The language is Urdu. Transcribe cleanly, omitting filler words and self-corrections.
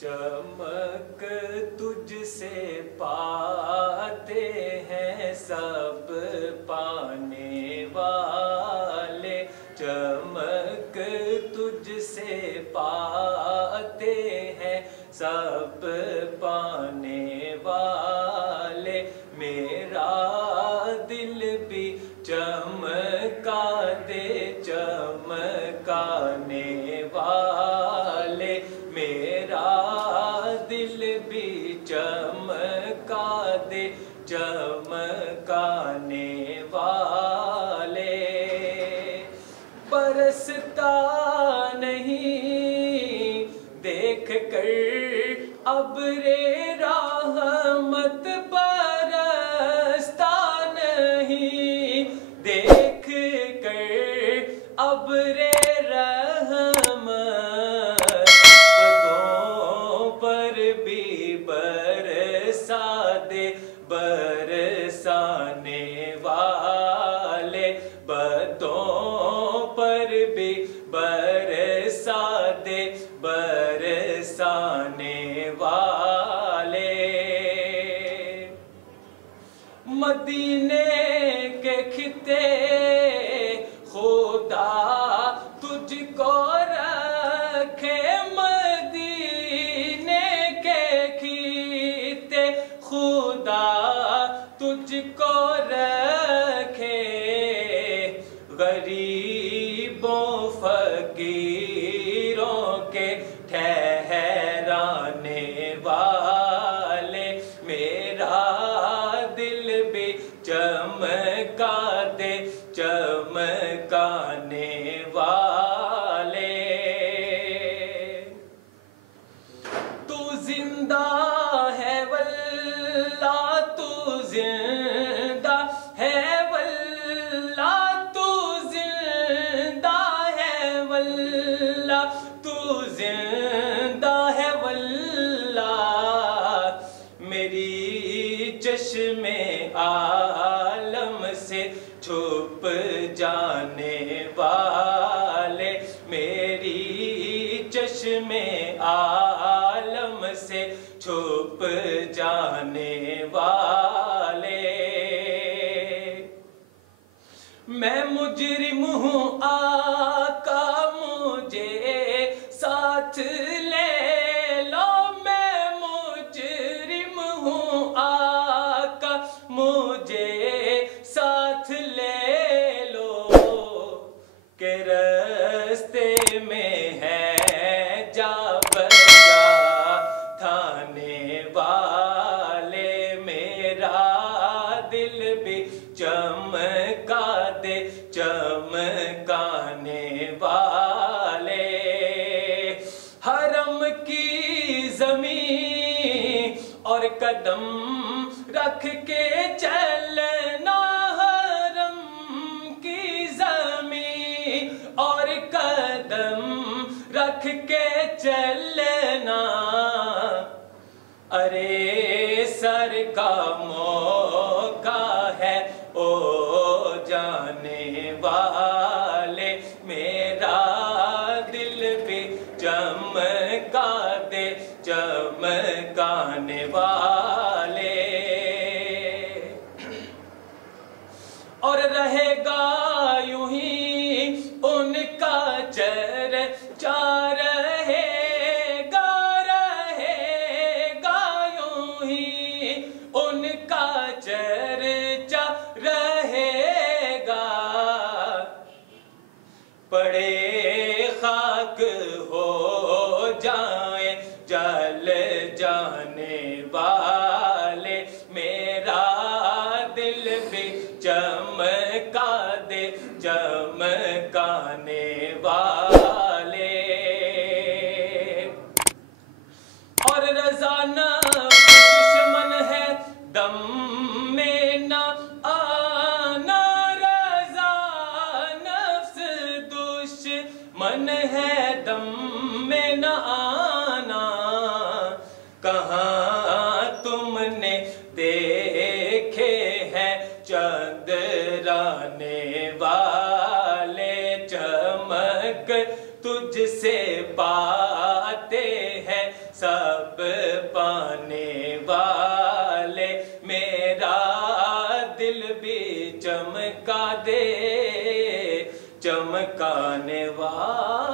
چمک تجھ سے پاتے ہیں سب پانے والے، چمک تجھ سے پاتے ہیں سب پانے والے، میرا دل بھی چمکا دے چمکانے والے، میرا دل بھی چمکا دے چمکانے والے، برستا نہیں دیکھ کر ابر رحمت، برستا نہیں دیکھ کر ابر رحمت، بدوں پر بھی برسا دے برسانے والے، بدوں پر بھی برسا دے برسانے والے، مدینے کے خطے خدا تجھ کو رکھے، مدینے کے خطے خدا تجھ کو رکھے، غریبوں فقیروں کے ٹھہرانے والے، میرا دل بھی چمکا دے چمکانے والے، تو زندہ ہے واللہ تو زندہ ہے واللہ تو زندہ ہے واللہ تو زندہ ہے واللہ، میری چشم عالم سے چھپ جانے والے، میری چشم عالم سے چھپ جانے والے، میں مجرم ہوں آقا مجھے ساتھ لے لو، میں مجرم ہوں آقا مجھے ساتھ لے لو، کہ رستے میں ہے جا بجا تھانے والے، میرا دل بھی چمکا دے چمکانے والے، حرم کی زمین اور قدم رکھ کے چلنا، حرم کی زمین اور قدم رکھ کے چلنا، ارے سر کا موقع ہے او جانے والے، میرا دل بھی چمکا دے چمکانے والے، اور رہے گا یوں ہی ان کا چرچا، رہے گا یوں ہی ان کا چرچا رہے گا، پڑے خاک ہو جائیں جل جانے والے، میرا دل بھی چمکا دے چمکانے والے، اور رضا نفس دشمن ہے دم میں نہ آنا، رضا نفس دشمن ہے دم میں نہ آنا، کہاں تم نے دیکھے ہیں چندرانے والے، چمک تجھ سے پاتے ہیں سب چمکا دے چمکانے والا